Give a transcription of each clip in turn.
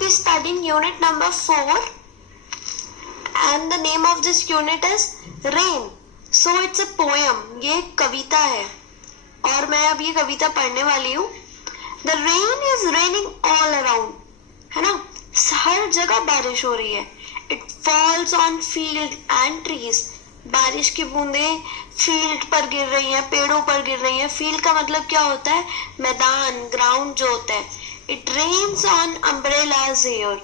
be studying unit number 4 and the name of this unit is Rain. So it's a poem. ये एक कविता है और मैं अब ये कविता पढ़ने वाली हूँ. The rain is raining all around. है ना, हर जगह बारिश हो रही है. It falls on field and trees. बारिश की बूंदें फील्ड पर गिर रही हैं, पेड़ों पर गिर रही हैं. फील्ड का मतलब क्या होता है? मैदान, ग्राउंड जो होता है. It rains on umbrellas here.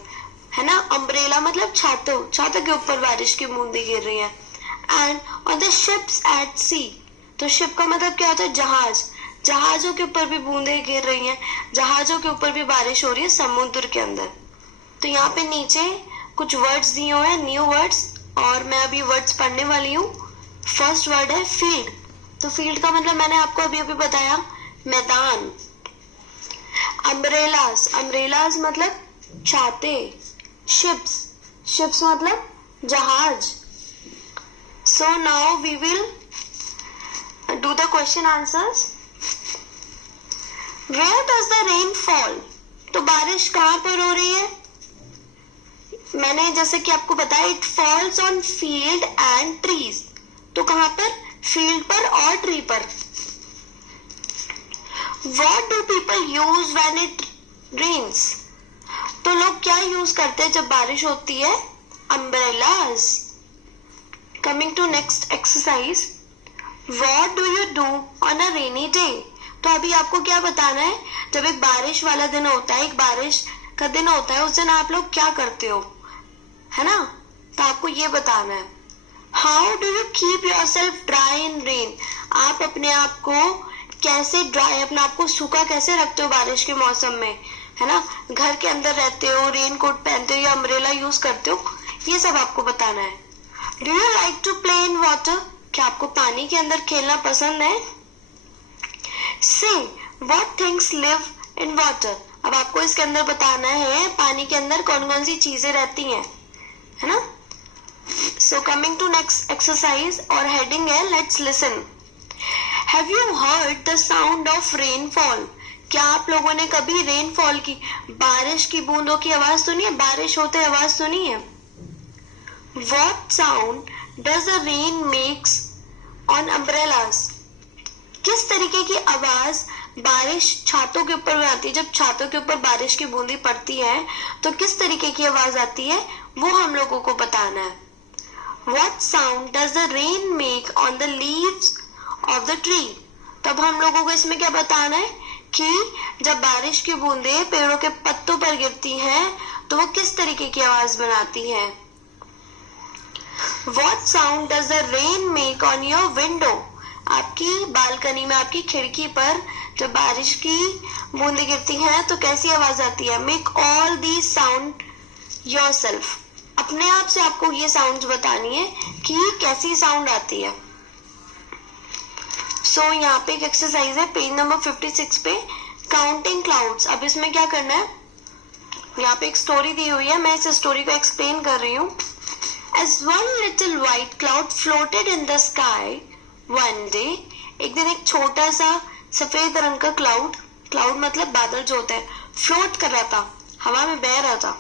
है ना, अम्ब्रेला मतलब छातों, छातों के ऊपर बारिश की बूंदें गिर रही हैं. And on the ships at sea. तो शिप का मतलब क्या होता है? जहाज. जहाजों के ऊपर भी बूंदें गिर रही हैं, जहाजों के ऊपर भी बारिश हो रही है समुद्र के अंदर. तो यहाँ पे नीचे कुछ वर्ड्स दिए हुए हैं, न्यू वर्ड्स, और मैं अभी वर्ड्स पढ़ने वाली हूँ. फर्स्ट वर्ड है फील्ड. तो फील्ड का मतलब मैंने आपको अभी अभी बताया, मैदान. अम्ब्रेलास, अम्ब्रेलास मतलब छाते. शिप्स, शिप्स मतलब जहाज. So now we will do the question answers. Where does the rain fall? तो बारिश कहाँ पर हो रही है? मैंने जैसे कि आपको बताया, it falls on field and trees. तो कहाँ पर? फील्ड पर और ट्री पर. What do people use when it rains? तो लोग क्या यूज करते हैं जब बारिश होती है? Umbrellas. Coming to next exercise. What do you do on a rainy day? तो अभी आपको क्या बताना है? जब एक बारिश वाला दिन होता है, एक बारिश का दिन होता है, उस दिन आप लोग क्या करते हो, है ना? तो आपको ये बताना है. How do you keep your self dry in rain? आप अपने आप को कैसे ड्राई, अपने आप को सूखा कैसे रखते हो बारिश के मौसम में, है ना? घर के अंदर रहते हो, रेन कोट पहनते हो या अम्ब्रेला यूज करते हो, ये सब आपको बताना है. Do you like to play in water? क्या आपको पानी के अंदर खेलना पसंद है? Say what things live in water. अब आपको इसके अंदर बताना है पानी के अंदर कौन कौन सी चीजें रहती हैं, है ना? So coming to next exercise, और heading है let's listen. Have you heard the sound of rainfall? क्या आप लोगों ने कभी रेनफॉल की, बारिश की बूंदों की आवाज सुनी है? बारिश होते आवाज सुनी है? What sound does the rain makes on umbrellas? किस तरीके की आवाज बारिश छातों के ऊपर आती है? जब छातों के ऊपर बारिश की बूंदी पड़ती है तो किस तरीके की आवाज आती है, वो हम लोगों को बताना है. What sound does the rain make on the leaves of the tree? तब हम लोगों को इसमें क्या बताना है कि जब बारिश की बूंदे पेड़ों के पत्तों पर गिरती हैं तो वो किस तरीके की आवाज बनाती है. What sound does the rain make on your window? आपकी बालकनी में, आपकी खिड़की पर जब बारिश की बूंदें गिरती हैं तो कैसी आवाज आती है? Make all these sound yourself. अपने आप से आपको ये साउंड बतानी है कि कैसी साउंड आती है. सो यहाँ पे एक एक्सरसाइज है पेज नंबर 56 पे, काउंटिंग क्लाउड्स. अब इसमें क्या करना है, यहाँ पे एक स्टोरी दी हुई है, मैं इस स्टोरी को एक्सप्लेन कर रही हूँ. As one little white cloud floated in the sky one day. एक दिन एक छोटा सा सफेद रंग का क्लाउड, क्लाउड मतलब बादल जो होता है, फ्लोट कर रहा था, हवा में बह रहा था.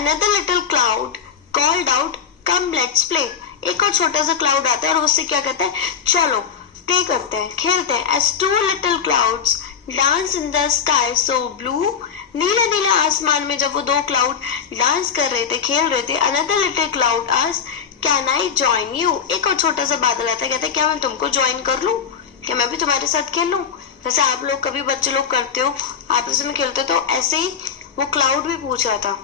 Another little cloud called out, come let's play. एक और छोटा सा क्लाउड आता है और उससे क्या कहता है, चलो प्ले करते हैं, खेलते हैं. As two little clouds dance in the sky so blue. नीले नीले आसमान में जब वो दो क्लाउड डांस कर रहे थे, खेल रहे थे. Another little cloud asked, Can I join you? एक और छोटा सा बादल आता है, कहता है क्या मैं तुमको ज्वाइन कर लूं, क्या मैं भी तुम्हारे साथ खेल लूं? जैसे आप लोग कभी बच्चे लोग करते हो, आपस में खेलते हो, तो ऐसे ही वो क्लाउड भी पूछ रहा था.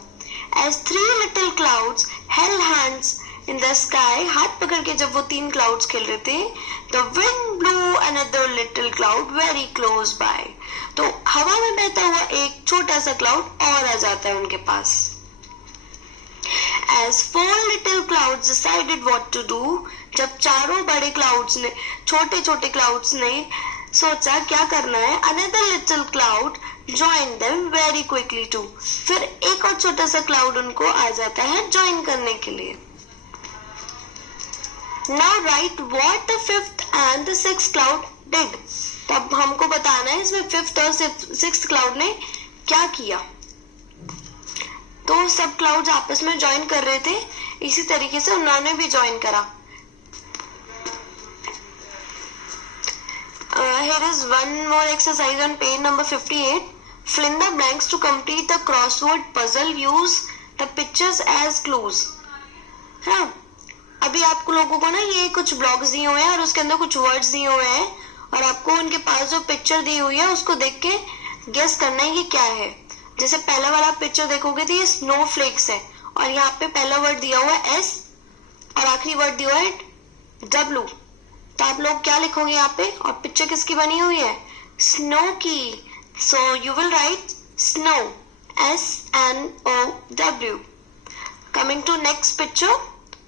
As three little clouds held hands in the sky, हाथ पकड़ के जब वो तीन क्लाउड्स खेल रहे थे, the wind blew another little cloud very close by. तो हवा में बहता हुआ एक छोटा सा क्लाउड और आ जाता है उनके पास. As four little clouds decided what to do, जब चारों बड़े क्लाउड्स ने, छोटे छोटे क्लाउड्स ने सोचा क्या करना है, another little cloud joined them very quickly too. फिर एक और छोटा सा क्लाउड उनको आ जाता है ज्वाइन करने के लिए. Now write what the fifth and the sixth cloud did. तब हमको बताना है इसमें फिफ्थ और सिक्स्थ क्लाउड ने क्या किया. तो सब क्लाउड्स आपस में ज्वाइन कर रहे थे, इसी तरीके से उन्होंने भी ज्वाइन करा. Here is one more exercise on page number 58. Fill in the blanks to complete the crossword puzzle. Use the pictures as clues. हाँ, अभी आप लोगों को ना ये कुछ ब्लॉक्स दिए हुए हैं और उसके अंदर कुछ वर्ड्स दिए हुए हैं और आपको उनके पास जो पिक्चर दी हुई है उसको देख के गेस करना है ये क्या है. जैसे पहला वाला पिक्चर देखोगे तो ये स्नो फ्लेक्स है और यहाँ पे पहला वर्ड दिया हुआ है एस और आखिरी वर्ड दिया हुआ है डब्ल्यू. तो आप लोग क्या लिखोगे यहाँ पे, और पिक्चर किसकी बनी हुई है, स्नो की. So you will write snow, SNOW. Coming to next picture,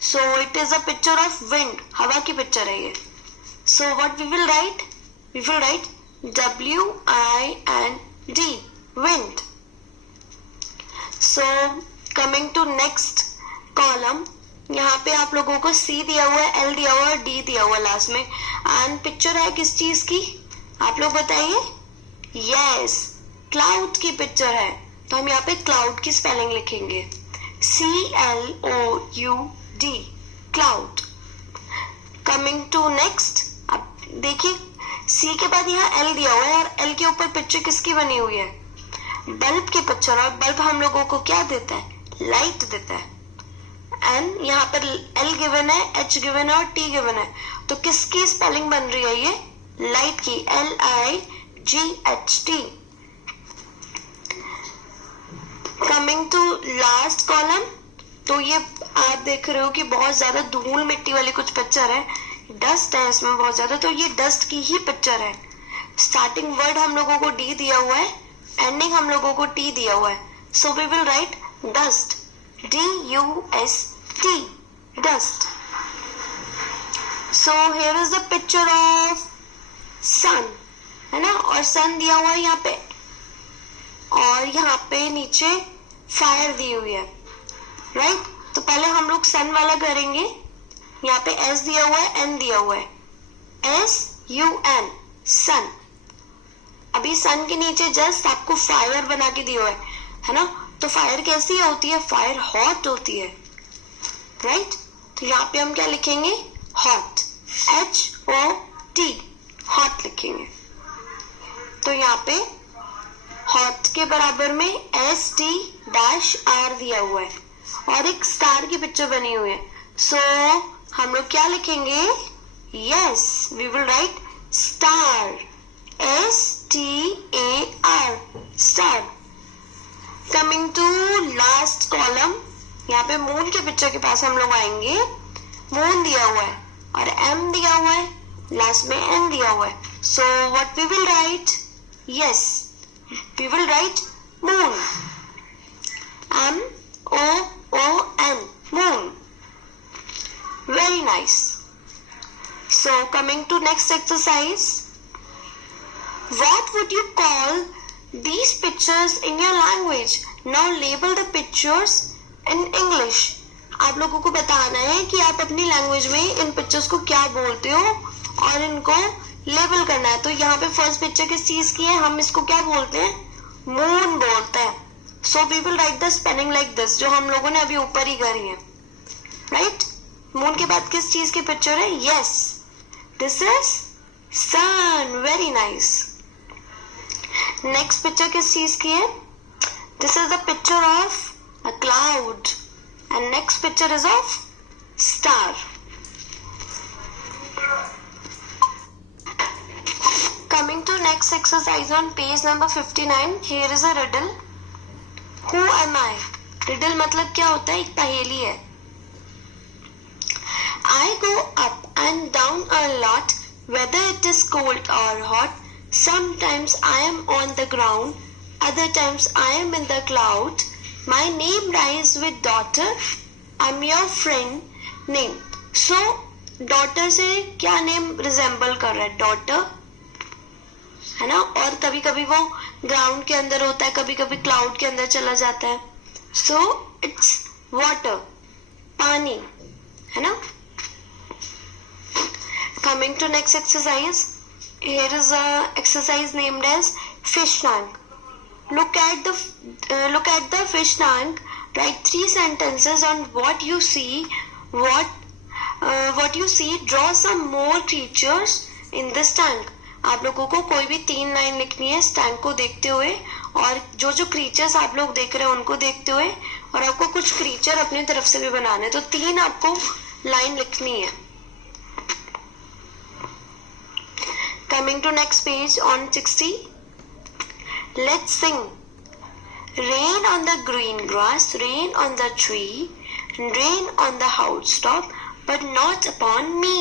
so it is a picture of wind, हवा की पिक्चर है ये. So what we will write WIND, wind. So coming to next column, यहाँ पे आप लोगों को C दिया हुआ है, L दिया हुआ है, D दिया हुआ है लास्ट में. एंड पिक्चर है किस चीज की, आप लोग बताइए. यस, क्लाउड की पिक्चर है. तो हम यहाँ पे क्लाउड की स्पेलिंग लिखेंगे, CLOUD, cloud. Coming to next, अब देखिए C के बाद यहाँ L दिया हुआ है और L के ऊपर पिक्चर किसकी बनी हुई है, बल्ब की पिक्चर. और बल्ब हम लोगों को क्या देता है, लाइट देता है. एंड यहाँ पर L गिवन है, H गिवन है और T गिवन है. तो किसकी स्पेलिंग बन रही है ये, लाइट की, LIGHT. Coming to last column, तो ये आप देख रहे हो कि बहुत ज्यादा धूल मिट्टी वाली कुछ पिक्चर है, डस्ट है इसमें बहुत ज्यादा. तो ये डस्ट की ही पिक्चर है. स्टार्टिंग वर्ड हम लोगों को D दिया हुआ है, एंडिंग हम लोगों को T दिया हुआ है. So we will write dust, DUST, dust. So here is the picture of sun, है ना, और सन दिया हुआ है यहाँ पे और यहाँ पे नीचे फायर दी हुई है, राइट. तो पहले हम लोग सन वाला करेंगे. यहाँ पे S दिया हुआ है, N दिया हुआ है, SUN, सन. अभी सन के नीचे जस्ट आपको फायर बना के दिया है ना. तो फायर कैसी होती है, फायर हॉट होती है, राइट. तो यहाँ पे हम क्या लिखेंगे, हॉट, HOT, हॉट लिखेंगे. तो यहाँ पे हॉट के बराबर में ST-R दिया हुआ है और एक स्टार की पिक्चर बनी हुई है. सो हम लोग क्या लिखेंगे, yes, we will write star, STAR, star. Coming to last column, यहाँ पे मून के पिक्चर के पास हम लोग आएंगे. मून दिया हुआ है और M दिया हुआ है, लास्ट में N दिया हुआ है. So what we will write, yes, we will write moon, MOON, moon. Very nice. So coming to next exercise, what would you call these pictures in your language? Now label the pictures in English. आप लोगों को बताना है कि आप अपनी language में इन pictures को क्या बोलते हो और इनको लेबल करना है. तो यहाँ पे फर्स्ट पिक्चर किस चीज की है, हम इसको क्या बोलते हैं, मून बोलते हैं. So we will write the spelling like this, जो हम लोगों ने अभी ऊपर ही करी है, राइट. मून के बाद किस चीज की पिक्चर है, yes, this is sun. Very nice. Next picture किस चीज की है, this is the picture of a cloud and next picture is of star. Coming to next exercise on page number 59, here is a riddle. Who am I? Riddle मतलब क्या होता है, एक पहेली है. I go up and down a lot, whether it is cold or hot. Sometimes I am on the ground, other times I am in the cloud. My name rhymes with daughter. I'm your friend name. So daughter से क्या name resemble कर रहा है, daughter, है ना. और कभी कभी वो ग्राउंड के अंदर होता है, कभी कभी क्लाउड के अंदर चला जाता है. सो इट्स वाटर, पानी, है ना. Coming to next exercise, here is a exercise named as fish tank. Look at the fish tank. Write 3 sentences on what you see. What you see. Draw some more creatures in this tank. आप लोगों को कोई भी 3 line लिखनी है इस tank को देखते हुए, और जो जो क्रीचर्स आप लोग देख रहे हैं उनको देखते हुए, और आपको कुछ क्रीचर अपनी तरफ से भी बनाने, तो 3 आपको लाइन लिखनी है. Coming to next page on 60. Let's sing. Rain on the green grass, rain on the tree, rain on the housetop, but not upon me.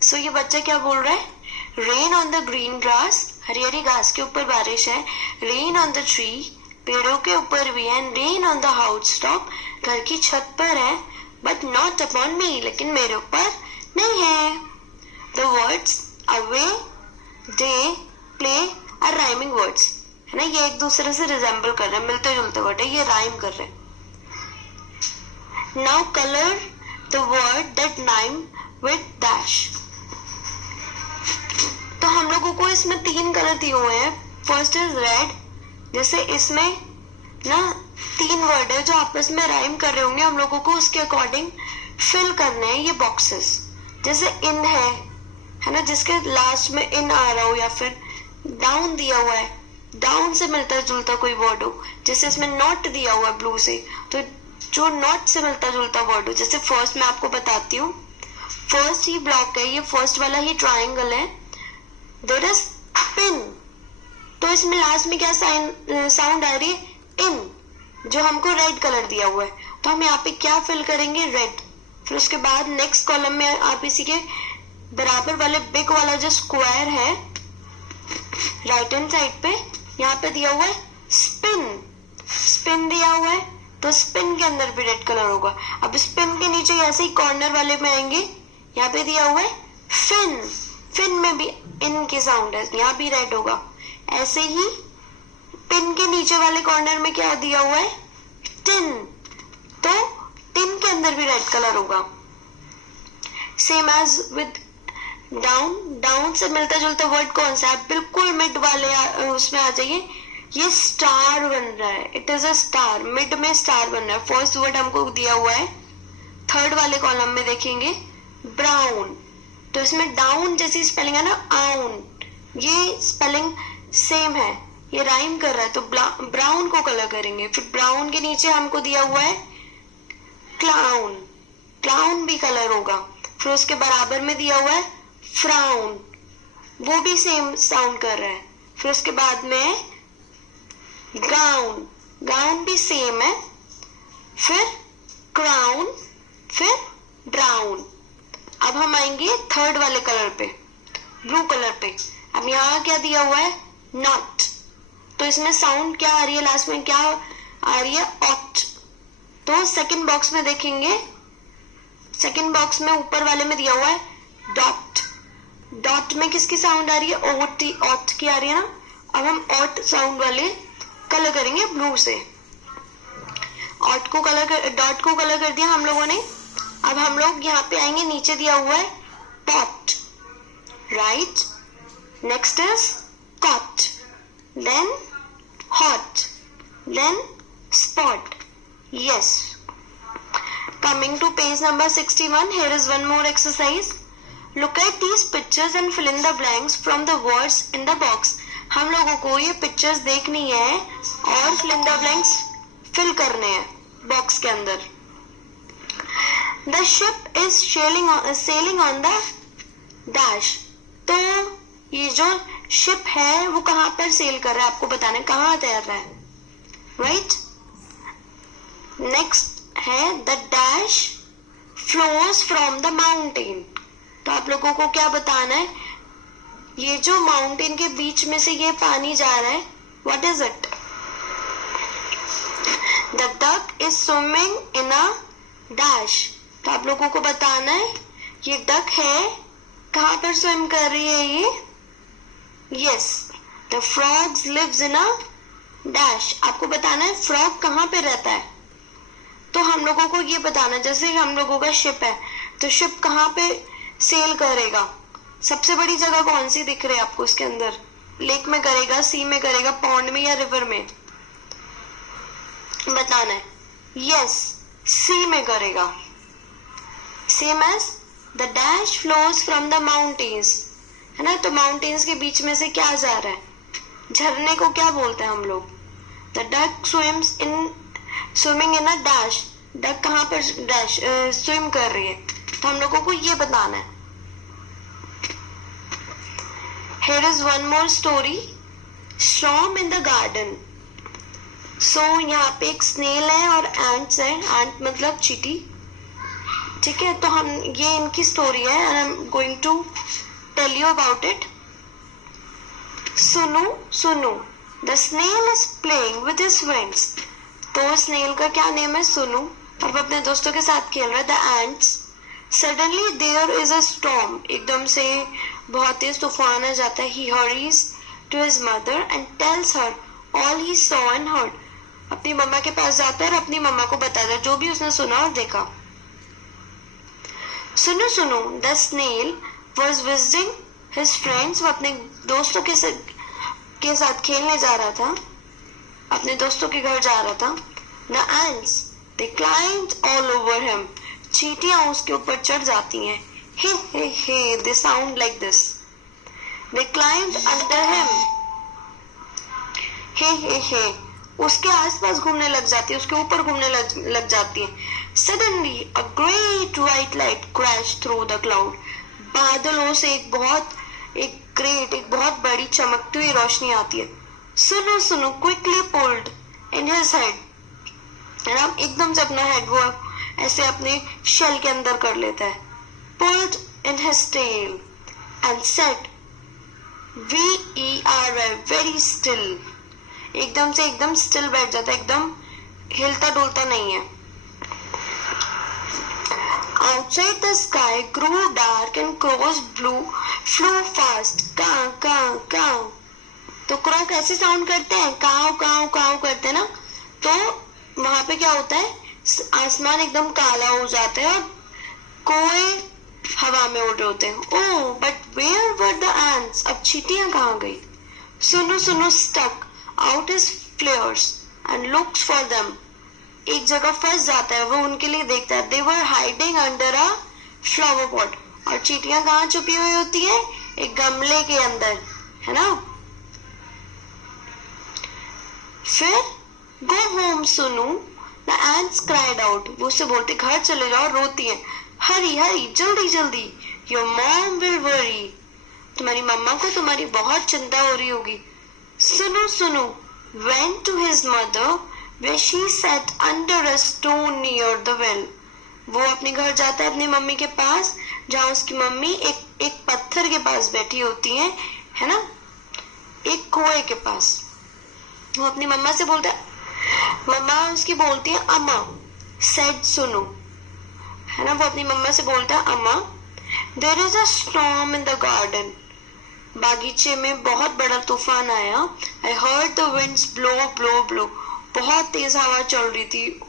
So ये बच्चा क्या बोल रहा है? Rain on the green grass, Hari Hari घास के ऊपर बारिश है. Rain on the tree, पेड़ों के ऊपर भी है. Rain on the housetop, घर की छत पर है. But not upon me, लेकिन मेरे ऊपर नहीं है. The words away, day, play are rhyming words. है ना, ये एक दूसरे से रिजेंबल कर रहे हैं, मिलते जुलते वर्ड है, ये राइम कर रहे हैं. Now colour the word that rhyme with dash. तो हम लोगों को इसमें 3 कलर दिए हुए हैं. First is red. जैसे इसमें ना 3 वर्ड है जो आपस में राइम कर रहे होंगे, हम लोगों को उसके अकॉर्डिंग फिल करने हैं ये बॉक्सेस. जैसे इन है ना, जिसके लास्ट में इन आ रहा हो, या फिर डाउन दिया हुआ है, डाउन से मिलता जुलता कोई वर्ड हो. जैसे इसमें नॉट दिया हुआ है ब्लू से, तो जो नॉट से मिलता जुलता वर्ड हो. जैसे फर्स्ट मैं आपको बताती हूँ. फर्स्ट ही ब्लॉक है, ये फर्स्ट वाला ही ट्राइंगल है. There is pin. तो इसमें लास्ट में क्या साउंड आ रही है? इन, जो हमको रेड कलर दिया हुआ है. तो हम यहाँ पे क्या फिल करेंगे? रेड. फिर उसके बाद नेक्स्ट कॉलम में आप इसी के बराबर वाले बिग वाला जो स्क्वायर है राइट हैंड साइड पे, यहाँ पे दिया हुआ है स्पिन. स्पिन दिया हुआ है, तो स्पिन के अंदर भी रेड कलर होगा. अब स्पिन के नीचे ऐसे ही कॉर्नर वाले में आएंगे, यहाँ पे दिया हुआ है फिन. फिन में भी इन की साउंड है, यहाँ भी रेड होगा. ऐसे ही पिन के नीचे वाले कॉर्नर में क्या दिया हुआ है? टिन. तो टिन के अंदर भी रेड कलर होगा. Same as with down. Down से मिलता जुलता वर्ड कौन सा है? बिल्कुल मिड वाले उसमें आ जाइए. ये स्टार बन रहा है. It is a star. Mid में स्टार बन रहा है. फर्स्ट वर्ड हमको दिया हुआ है. थर्ड वाले कॉलम में देखेंगे ब्राउन. तो इसमें डाउन जैसी स्पेलिंग है ना, आउन, ये स्पेलिंग सेम है, ये राइम कर रहा है. तो ब्राउन को कलर करेंगे. फिर ब्राउन के नीचे हमको दिया हुआ है क्लाउन. क्लाउन भी कलर होगा. फिर उसके बराबर में दिया हुआ है फ्राउन, वो भी सेम साउंड कर रहा है. फिर उसके बाद में गाउन. गाउन भी सेम है. फिर क्राउन, फिर ब्राउन. अब हम आएंगे थर्ड वाले कलर पे, ब्लू कलर पे. अब यहाँ क्या दिया हुआ है? नॉट. तो इसमें साउंड क्या आ रही है? लास्ट में क्या आ रही है? ऑट. तो सेकंड बॉक्स में देखेंगे, सेकंड बॉक्स में ऊपर वाले में दिया हुआ है डॉट. डॉट में किसकी साउंड आ रही है? ओट. ऑट की आ रही है ना. अब हम ऑट साउंड वाले कलर करेंगे ब्लू से. ऑट को कलर कर, डॉट को कलर कर दिया हम लोगों ने. अब हम लोग यहाँ पे आएंगे, नीचे दिया हुआ है pot. Right. Next is cot, then hot, then spot. Yes. Coming to page number 61, here is one more exercise. Look at these pictures and fill in the blanks from the words in the box. हम लोगों को ये pictures देखनी है और fill in the blanks fill करने हैं box के अंदर. The ship is sailing on the dash. तो ये जो शिप है वो कहाँ पर सेल कर रहा है, आपको बताना है कहाँ तैर रहा है. राइट. नेक्स्ट है the dash flows from the mountain. तो आप लोगों को क्या बताना है? ये जो माउंटेन के बीच में से ये पानी जा रहा है, what is it? The duck is swimming in a dash. तो आप लोगों को बताना है ये डक है, कहाँ पर स्विम कर रही है ये? Yes. The frogs lives in a dash. आपको बताना है फ्रॉग कहाँ पे रहता है. तो हम लोगों को ये बताना, जैसे हम लोगों का शिप है, तो शिप कहाँ पे सेल करेगा? सबसे बड़ी जगह कौन सी दिख रही है आपको उसके अंदर? लेक में करेगा, सी में करेगा, पॉन्ड में या रिवर में? बताना है. यस, सी में करेगा। Same as the dash flows from the mountains, है ना, तो माउंटेन्स के बीच में से क्या जा रहा है, झरने को क्या बोलते हैं हम लोग? The duck swimming in a dash, duck कहाँ पर डैश स्विम कर रही है, तो हम लोगों को ये बताना है। Here is one more story, storm in the garden. So यहाँ पे एक स्नेल है और एंट्स है, एंट मतलब चींटी, ठीक है, तो हम ये इनकी स्टोरी है and I'm going to tell you about it. सुनो सुनो, the snail is playing with his friends. तो स्नेल का क्या नेम है? सुनो, और वो अपने दोस्तों के साथ खेल रहा है। The ants. Suddenly there is a storm. एकदम से बहुत तेज तूफान आ जाता है। He hurries to his mother and tells her all he saw and heard. अपनी मम्मा के पास जाता है और अपनी मम्मा को बताता है जो भी उसने सुना और देखा। सुनो सुनो, the snail was visiting his friends. वो अपने दोस्तों के साथ खेलने जा रहा था, अपने दोस्तों के घर जा रहा था। The ants, they climbed all over him. चींटियां उसके ऊपर चढ़ जाती हैं। हे हे हे, they sound like this. They climbed under him. हे हे हे, उसके आसपास घूमने लग जाती है, उसके ऊपर घूमने लग जाती है। Suddenly a great white light crashed through the cloud. बादलों से एक बहुत बड़ी चमकती हुई रोशनी आती है। सुनो सुनो, quickly pulled in his head. है ना, एकदम से अपना हेड वो ऐसे अपने शेल के अंदर कर लेता है। Pulled in his tail and said, "We are very still." एकदम से एकदम स्टिल बैठ जाता है, एकदम हिलता डुलता नहीं है। Outside the sky grew dark and crows flew fast. काव काव काव, तो क्रो कैसे साउंड करते हैं? काव काव काव करते हैं ना, तो वहां पे क्या होता है, आसमान एकदम काला हो जाता है और कोए हवा में उड़ रहे होते हैं। Oh, but where were the ants, अब चींटियां कहाँ गई? सुनो सुनो, stuck out his flares and looks for them. एक जगह फंस जाता है, वो उनके लिए देखता है. They were hiding under a flower pot. और चींटियां कहाँ छुपी हुई होती है? एक गमले के अंदर, है ना. फिर गो होम सुनू, द एंट्स क्राइड आउट. वो उससे बोलते घर चले जाओ, रोती है. हरी हरी, जल्दी जल्दी, योर मॉम विल वरी. तुम्हारी मम्मा को तुम्हारी बहुत चिंता हो रही होगी. सुनो सुनो, went to his mother where she sat under a stone near the well. वो अपने घर जाता है अपनी मम्मी के पास, जहाँ उसकी मम्मी एक पत्थर के पास बैठी होती है ना, एक कुएं के पास. वो अपनी मम्मा से बोलता है, मम्मा उसकी बोलती है अम्मा. सेड सुनो, है ना. वो अपनी मम्मा से बोलता है, अम्मा there is a storm in the garden. बागीचे में बहुत बड़ा तूफान आया. I heard the winds blow blow blow. बहुत तेज हवा चल रही थी,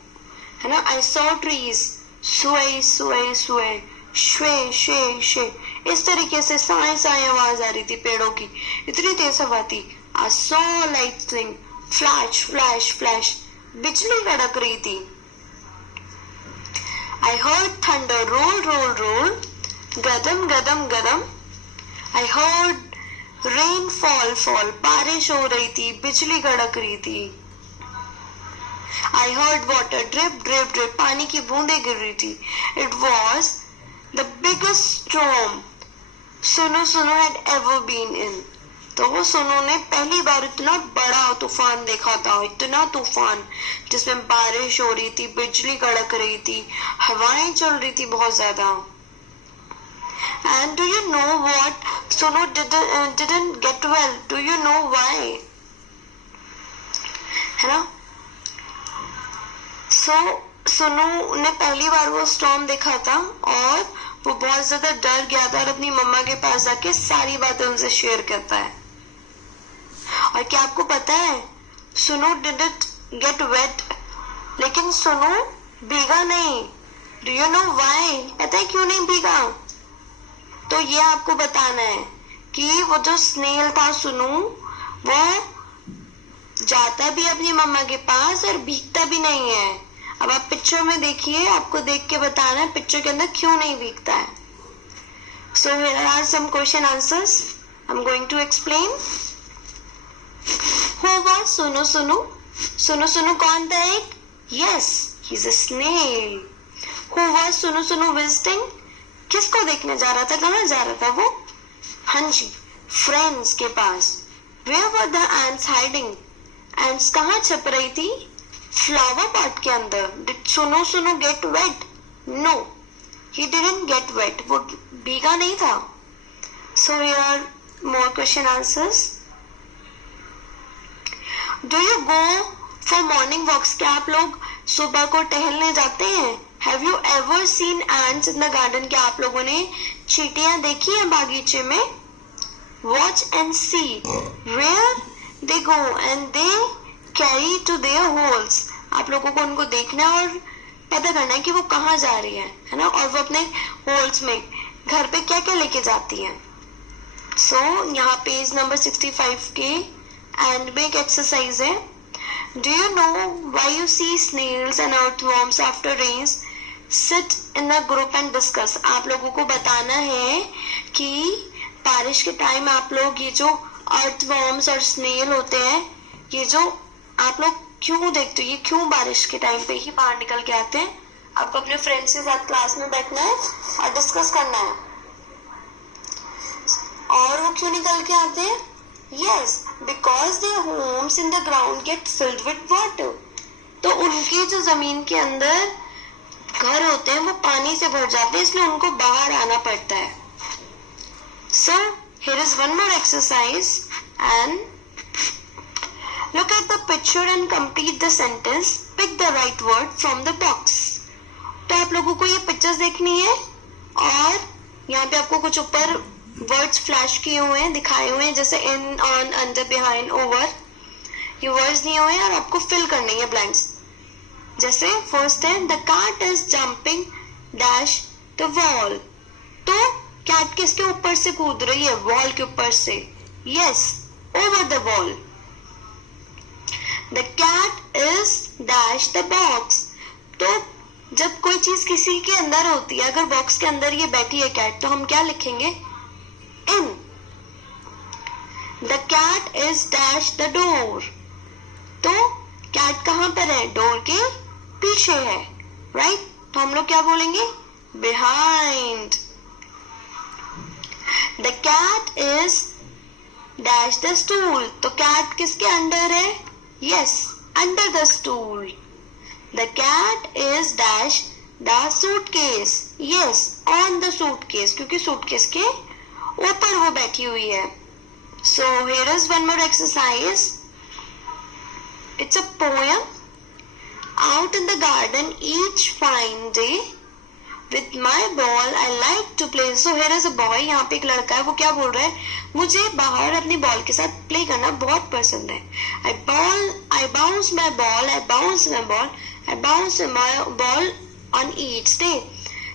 है ना. I saw trees sway sway sway, श्वे शे शे. इस तरीके से साए साए आवाज आ रही थी पेड़ों की, इतनी तेज हवा थी. I saw lightning flash flash flash. बिजली कड़क रही थी. I heard thunder roll roll roll, गदम गदम गदम. I heard rain fall fall. बारिश हो रही थी, बिजली कड़क रही थी. I heard water drip drip drip. पानी की बूंदें गिर रही थी. It was the biggest storm सुनो सुनो had ever been in. तो वो सुनो ने पहली बार इतना बड़ा तूफान देखा था. इतना तूफान जिसमें बारिश हो रही थी, बिजली कड़क रही थी, हवाएं चल रही थी बहुत ज्यादा. And do you know what? Suno didn't get well. Do you know why? है ना. सुनू ने पहली बार वो स्टॉर्म देखा था और वो बहुत ज्यादा डर गया था और अपनी मम्मा के पास जाके सारी बातें उनसे शेयर करता है. और क्या आपको पता है, सुनू डिडंट गेट वेट, लेकिन सुनू भीगा नहीं. Do you know why? पता है क्यों नहीं भीगा? तो ये आपको बताना है कि वो जो स्नेल था सुनू, वो जाता भी अपनी मम्मा के पास और भीगता भी नहीं है. अब आप पिक्चर में देखिए, आपको देख के बताना है पिक्चर के अंदर क्यों नहीं भीगता है. So here are some question answers. I'm going to explain. Who was Sunu Sunu? Sunu Sunu कौन था एक? Yes, he's a snail. Who was Sunu Sunu visiting? किसको देखने जा रहा था? कहाँ जा रहा था वो? हाँ जी, friends के पास. Where were the ants hiding? Ants कहाँ छुप रही थी? Flower pot के अंदर. Did Sunu Sunu get wet? No, he didn't get wet. वो भीगा नहीं था. So here are more question answers. Do you go for morning walks? क्या आप लोग सुबह को टहलने जाते हैं? Have you ever seen ants in the garden? क्या आप लोगों ने चींटियां देखी हैं बागीचे में? Watch and see where they go and they carry to their holes. आप लोगों को उनको देखना है और पता करना है कि वो कहाँ जा रही है ना, और वो अपने होल्स में घर पे क्या क्या लेके जाती है. सो यहाँ पेज नंबर 65 के एंड में एक एक्सरसाइज है. Do you know why you see snails and earthworms after rains sit in a group and discuss? आप लोगों को बताना है कि बारिश के टाइम आप लोग ये जो अर्थवॉर्म्स और स्नेल होते हैं, ये जो आप लोग क्यों देखते हो, ये क्यों बारिश के टाइम पे ही बाहर निकल के आते हैं? आपको अपने फ्रेंड्स के साथ क्लास में बैठना है और डिस्कस करना है. और वो क्यों निकल के आते हैं? Yes, because their homes in the ground get filled with water. तो उनके जो जमीन के अंदर घर होते हैं वो पानी से भर जाते हैं, इसलिए उनको बाहर आना पड़ता है. सो here is one more exercise and look at the picture and complete the sentence. Pick the right word from the box. तो आप लोगों को ये पिक्चर्स देखनी है और यहाँ पे आपको कुछ ऊपर वर्ड्स फ्लैश किए हुए हैं, दिखाए हुए हैं, जैसे इन, ऑन, अंडर, बिहाइंड, ओवर. ये वर्ड्स दिए हुए हैं और आपको फिल करने हैं ब्लैंक्स. जैसे फर्स्ट है the cat is jumping dash the wall. तो कैट किसके ऊपर से कूद रही है? वॉल के ऊपर से. Yes, over the wall. The cat is dash the box. तो जब कोई चीज किसी के अंदर होती है, अगर बॉक्स के अंदर ये बैठी है कैट, तो हम क्या लिखेंगे? in. The cat is dash the door. तो कैट कहाँ पर है? डोर के पीछे है, राइट? तो हम लोग क्या बोलेंगे? behind. The cat is dash the stool. तो कैट किसके अंडर है? Yes, under the stool. The cat is dash the suitcase. Yes, on the suitcase. क्योंकि suitcase के ऊपर वो बैठी हुई है. So here is one more exercise. It's a poem. Out in the garden each fine day with my ball I like to play. So here is a boy. यहाँ पे एक लड़का है, वो क्या बोल रहा है? मुझे बाहर अपनी बॉल के साथ प्ले करना बहुत पसंद है. I bounce my ball, I bounce my ball, I bounce my ball on each day.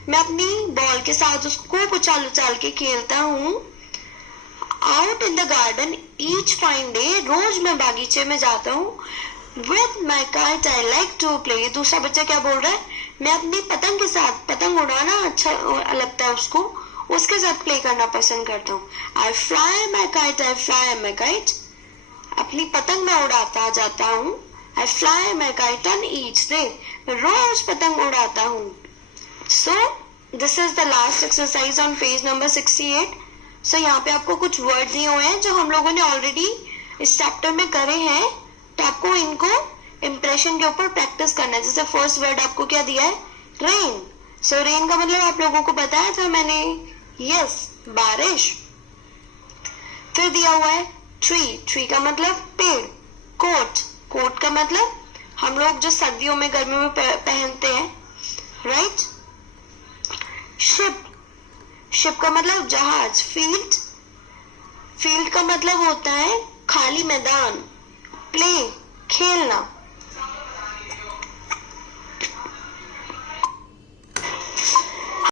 मैं अपनी बॉल के साथ उसको उछाल उछाल के खेलता हूँ. Out in the garden each fine day. रोज मैं बागीचे में जाता हूँ. With my kite I like to play. दूसरा बच्चा क्या बोल रहा है? मैं अपनी पतंग के साथ, पतंग उड़ाना अच्छा लगता है उसको, उसके साथ प्ले करना पसंद करता हूँ. I fly my kite, I fly my kite. अपनी पतंग मैं उड़ाता जाता हूँ. I fly my kite on each day. मैं रोज पतंग उड़ाता हूँ. So this is the last exercise on page number 68. So यहाँ पे आपको कुछ वर्ड दिए हुए हैं जो हम लोगों ने ऑलरेडी इस चैप्टर में करे हैं, तो आपको इनको इम्प्रेशन के ऊपर प्रैक्टिस करना है. जैसे फर्स्ट वर्ड आपको क्या दिया है? रेन. सो रेन का मतलब आप लोगों को बताया था मैंने. यस, बारिश. फिर दिया हुआ है ट्री. ट्री का मतलब पेड़. कोट. कोट का मतलब हम लोग जो सर्दियों में गर्मियों में पहनते हैं, राइट? शिप. शिप का मतलब जहाज. फील्ड. फील्ड का मतलब होता है खाली मैदान. प्ले, खेलना.